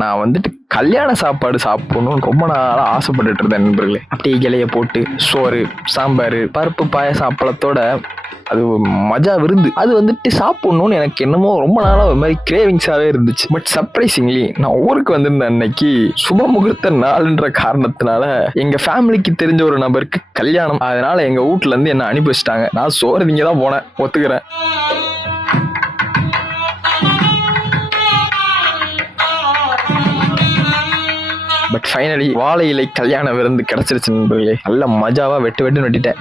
நான் வந்துட்டு கல்யாண சாப்பாடு சாப்பிடணும்னு ரொம்ப நாளாக ஆசைப்பட்டுட்டு இருந்தேன் நண்பர்களே. அப்படியே இலையை போட்டு சோறு, சாம்பார், பருப்பு, பாயாசம், அப்பளத்தோட அது மஜா விருந்து. அது வந்துட்டு சாப்பிடணும்னு எனக்கு என்னமோ ரொம்ப நாளாக ஒரு மாதிரி கிரேவிங்ஸாகவே இருந்துச்சு. பட் சர்ப்ரைசிங்லி நான் ஊருக்கு வந்திருந்த அன்னைக்கு சுப முகூர்த்த நாள்ன்ற காரணத்தினால எங்கள் ஃபேமிலிக்கு தெரிஞ்ச ஒரு நபருக்கு கல்யாணம். அதனால எங்கள் வீட்டில் இருந்து என்ன அனுப்பி வச்சிட்டாங்க. நான் சோறு திங்க தான் போனேன், ஒத்துக்கிறேன். பட் ஃபைனலி வாழை இலை கல்யாண விருந்து கிடைச்சிருச்சு நண்பர்களே. நல்ல மஜாவா வெட்டு வெட்டுன்னு வெட்டிட்டேன்.